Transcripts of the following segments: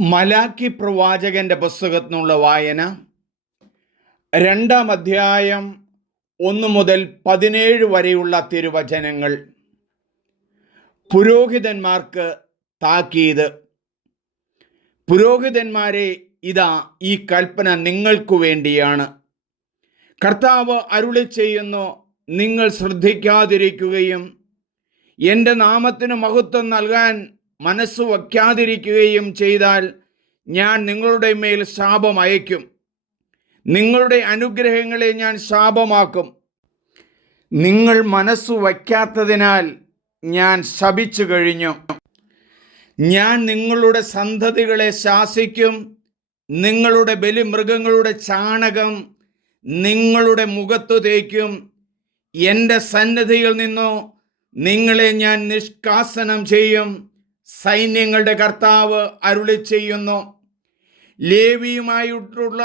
മലാക്കി പ്രവാചകന്റെ പുസ്തകത്തിൽ നിന്നുള്ള വായന. രണ്ടാം അധ്യായം ഒന്ന് മുതൽ പതിനേഴ് വരെയുള്ള തിരുവചനങ്ങൾ. പുരോഹിതന്മാർക്ക് താക്കീത്. പുരോഹിതന്മാരെ ഇതാ ഈ കൽപ്പന നിങ്ങൾക്കു വേണ്ടിയാണ്. കർത്താവ് അരുളി ചെയ്യുന്നു നിങ്ങൾ ശ്രദ്ധിക്കാതിരിക്കുകയും എന്റെ നാമത്തിന് മഹത്വം നൽകാൻ മനസ്സ് വയ്ക്കാതിരിക്കുകയും ചെയ്താൽ ഞാൻ നിങ്ങളുടെ മേൽ ശാപം അയക്കും നിങ്ങളുടെ അനുഗ്രഹങ്ങളെ ഞാൻ ശാപമാക്കും. നിങ്ങൾ മനസ്സ് വയ്ക്കാത്തതിനാൽ ഞാൻ ശപിച്ചു കഴിഞ്ഞു. ഞാൻ നിങ്ങളുടെ സന്തതികളെ ശാസിക്കും. നിങ്ങളുടെ ബലിമൃഗങ്ങളുടെ ചാണകം നിങ്ങളുടെ മുഖത്തു തേക്കും. എന്റെ സന്നദ്ധിയിൽ നിന്നു നിങ്ങളെ ഞാൻ നിഷ്കാസനം ചെയ്യും. സൈന്യങ്ങളുടെ കർത്താവ് അരുളി ചെയ്യുന്നു. ലേവിയുമായിട്ടുള്ള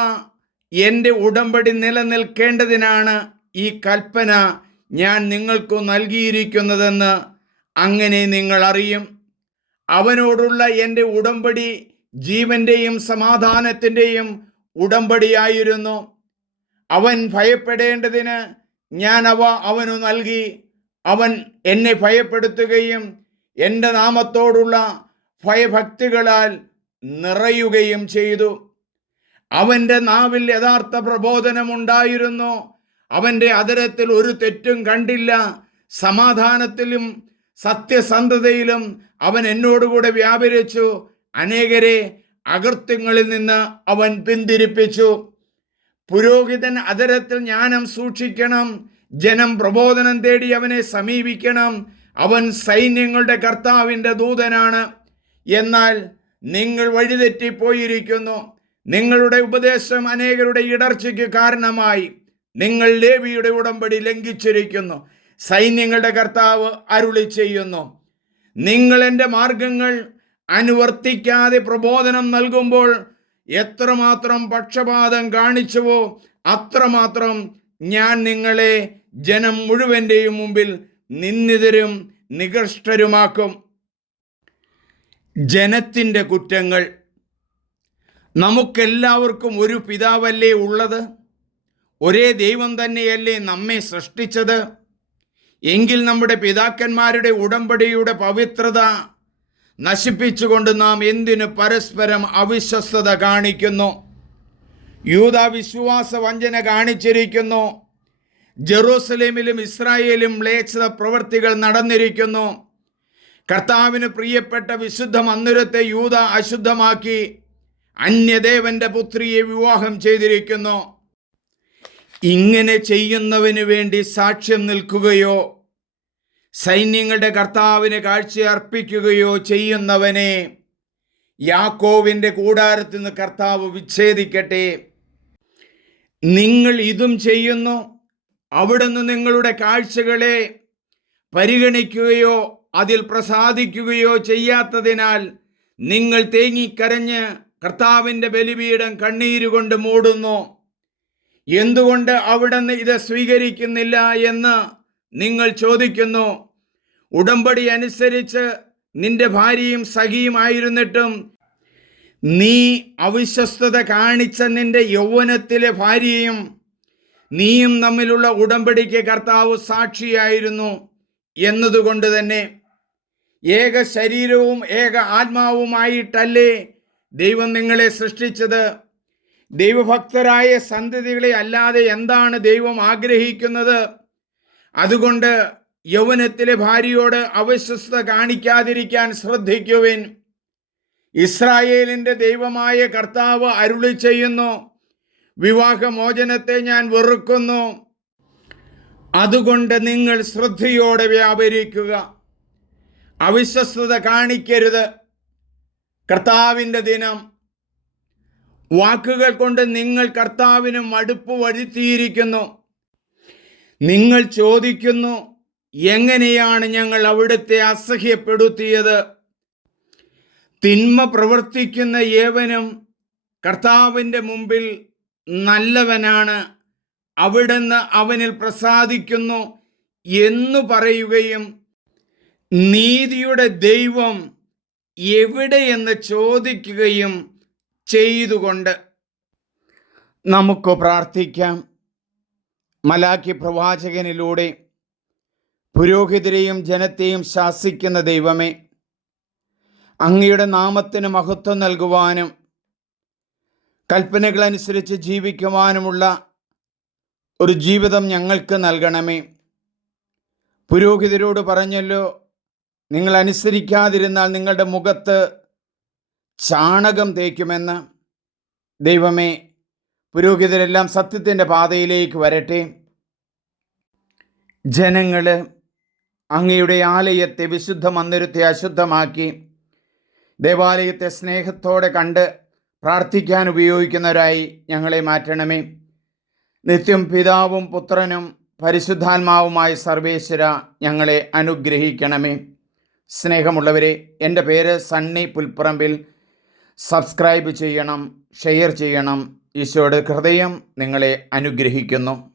എന്റെ ഉടമ്പടി നിലനിൽക്കേണ്ടതിനാണ് ഈ കൽപ്പന ഞാൻ നിങ്ങൾക്കു നൽകിയിരിക്കുന്നതെന്ന് അങ്ങനെ നിങ്ങൾ അറിയും. അവനോടുള്ള എന്റെ ഉടമ്പടി ജീവന്റെയും സമാധാനത്തിന്റെയും ഉടമ്പടിയായിരുന്നു. അവൻ ഭയപ്പെടേണ്ടതിന് ഞാൻ അവ അവനു നൽകി. അവൻ എന്നെ ഭയപ്പെടുത്തുകയും എന്റെ നാമത്തോടുള്ള ഭയഭക്തികളാൽ നിറയുകയും ചെയ്തു. അവന്റെ നാവിൽ യഥാർത്ഥ പ്രബോധനമുണ്ടായിരുന്നു അവന്റെ അതരത്തിൽ ഒരു തെറ്റും കണ്ടില്ല. സമാധാനത്തിലും സത്യസന്ധതയിലും അവൻ എന്നോടുകൂടെ വ്യാപരിച്ചു. അനേകരെ അകൃത്യങ്ങളിൽ നിന്ന് അവൻ പിന്തിരിപ്പിച്ചു. പുരോഹിതൻ അതരത്തിൽ ജ്ഞാനം സൂക്ഷിക്കണം. ജനം പ്രബോധനം തേടി അവനെ സമീപിക്കണം. അവൻ സൈന്യങ്ങളുടെ കർത്താവിന്റെ ദൂതനാണ്. എന്നാൽ നിങ്ങൾ വഴിതെറ്റിപ്പോയിരിക്കുന്നു. നിങ്ങളുടെ ഉപദേശം അനേകരുടെ ഇടർച്ചയ്ക്ക് കാരണമായി. നിങ്ങൾ ലേവിയുടെ ഉടമ്പടി ലംഘിച്ചിരിക്കുന്നു. സൈന്യങ്ങളുടെ കർത്താവ് അരുളി ചെയ്യുന്നു. നിങ്ങൾ എന്റെ മാർഗങ്ങൾ അനുവർത്തിക്കാതെ പ്രബോധനം നൽകുമ്പോൾ എത്രമാത്രം പക്ഷപാതം കാണിച്ചുവോ അത്രമാത്രം ഞാൻ നിങ്ങളെ ജനം മുഴുവന്റെയും മുമ്പിൽ നിന്ദിതരും നികൃഷ്ടരുമാക്കും. ജനത്തിന്റെ കുറ്റങ്ങൾ. നമുക്കെല്ലാവർക്കും ഒരു പിതാവല്ലേ ഉള്ളത്? ഒരേ ദൈവം തന്നെയല്ലേ നമ്മെ സൃഷ്ടിച്ചത്? എങ്കിൽ നമ്മുടെ പിതാക്കന്മാരുടെ ഉടമ്പടിയുടെ പവിത്രത നശിപ്പിച്ചുകൊണ്ട് നാം എന്തിനു പരസ്പരം അവിശ്വസ്തത കാണിക്കുന്നു? യൂത വിശ്വാസ വഞ്ചന കാണിച്ചിരിക്കുന്നു. ജെറൂസലേമിലും ഇസ്രായേലും മ്ലേച്ഛത പ്രവൃത്തികൾ നടന്നിരിക്കുന്നു. കർത്താവിന് പ്രിയപ്പെട്ട വിശുദ്ധ മന്ദിരത്തെ യൂത അശുദ്ധമാക്കി അന്യദേവന്റെ പുത്രിയെ വിവാഹം ചെയ്തിരിക്കുന്നു. ഇങ്ങനെ ചെയ്യുന്നവന് വേണ്ടി സാക്ഷ്യം നിൽക്കുകയോ സൈന്യങ്ങളുടെ കർത്താവിന് കാഴ്ച അർപ്പിക്കുകയോ ചെയ്യുന്നവനെ യാക്കോവിന്റെ കൂടാരത്തിൽ നിന്ന് കർത്താവ് വിച്ഛേദിക്കട്ടെ. നിങ്ങൾ ഇതും ചെയ്യുന്നു. അവിടുന്ന് നിങ്ങളുടെ കാഴ്ചകളെ പരിഗണിക്കുകയോ അതിൽ പ്രസാദിക്കുകയോ ചെയ്യാത്തതിനാൽ നിങ്ങൾ തേങ്ങിക്കരഞ്ഞ് കർത്താവിന്റെ ബലിപീഠം കണ്ണീരുകൊണ്ട് മൂടുന്നു. എന്തുകൊണ്ട് അവിടുന്ന് ഇത് സ്വീകരിക്കുന്നില്ല എന്ന് നിങ്ങൾ ചോദിക്കുന്നു. ഉടമ്പടി അനുസരിച്ച് നിന്റെ ഭാര്യയും സഖിയുമായിരുന്നിട്ടും നീ അവിശ്വസ്തത കാണിച്ച നിന്റെ യൗവനത്തിലെ ഭാര്യയും നീയും തമ്മിലുള്ള ഉടമ്പടിക്ക് കർത്താവ് സാക്ഷിയായിരുന്നു എന്നതുകൊണ്ട് തന്നെ ഏക ശരീരവും ഏക ആത്മാവുമായിട്ടല്ലേ ദൈവം നിങ്ങളെ സൃഷ്ടിച്ചത്. ദൈവഭക്തരായ സന്തതികളെ അല്ലാതെ എന്താണ് ദൈവം ആഗ്രഹിക്കുന്നത്? അതുകൊണ്ട് യൗവനത്തിലെ ഭാര്യയോട് അവിശ്വസ്ത കാണിക്കാതിരിക്കാൻ ശ്രദ്ധിക്കുവിൻ. ഇസ്രായേലിന്റെ ദൈവമായ കർത്താവ് അരുളി ചെയ്യുന്നു വിവാഹമോചനത്തെ ഞാൻ വെറുക്കുന്നു. അതുകൊണ്ട് നിങ്ങൾ ശ്രദ്ധയോടെ വ്യാപരിക്കുക. അവിശ്വസ്തത കാണിക്കരുത്. കർത്താവിന്റെ ദിനം. വാക്കുകൾ കൊണ്ട് നിങ്ങൾ കർത്താവിന് മടുപ്പ് വരുത്തിയിരിക്കുന്നു. നിങ്ങൾ ചോദിക്കുന്നു എങ്ങനെയാണ് ഞങ്ങൾ അവിടുത്തെ അസഹ്യപ്പെടുത്തിയത്? തിന്മ പ്രവർത്തിക്കുന്ന ഏവനും കർത്താവിന്റെ മുമ്പിൽ നല്ലവനാണ്. അവിടുന്ന് അവനിൽ പ്രസാദിക്കുന്നു എന്നു പറയുകയും നീതിയുടെ ദൈവം എവിടെയെന്ന് ചോദിക്കുകയും ചെയ്തുകൊണ്ട് നമുക്ക് പ്രാർത്ഥിക്കാം. മലാക്കി പ്രവാചകനിലൂടെ പുരോഹിതരെയും ജനത്തെയും ശാസിക്കുന്ന ദൈവമേ അങ്ങയുടെ നാമത്തിന് മഹത്വം നൽകുവാനും കൽപ്പനകളനുസരിച്ച് ജീവിക്കുവാനുമുള്ള ഒരു ജീവിതം ഞങ്ങൾക്ക് നൽകണമേ. പുരോഹിതരോട് പറഞ്ഞല്ലോ നിങ്ങൾ അനുസരിക്കാതിരുന്നാൽ നിങ്ങളുടെ മുഖത്ത് ചാണകം തേക്കുമെന്ന്. ദൈവമേ പുരോഹിതരെല്ലാം സത്യത്തിന്റെ പാതയിലേക്ക് വരട്ടെ. ജനങ്ങൾ അങ്ങയുടെ ആലയത്തെ വിശുദ്ധ മന്ദിരത്തെ അശുദ്ധമാക്കി ദേവാലയത്തെ സ്നേഹത്തോടെ കണ്ട് പ്രാർത്ഥിക്കാൻ ഉപയോഗിക്കുന്നവരായി ഞങ്ങളെ മാറ്റണമേ. നിത്യം പിതാവും പുത്രനും പരിശുദ്ധാത്മാവുമായ സർവേശ്വര ഞങ്ങളെ അനുഗ്രഹിക്കണമേ. സ്നേഹമുള്ളവരെ എന്റെ പേര് സണ്ണി പുൽപ്പറമ്പിൽ. സബ്സ്ക്രൈബ് ചെയ്യണം ഷെയർ ചെയ്യണം. ഈശോയുടെ ഹൃദയം നിങ്ങളെ അനുഗ്രഹിക്കുന്നു.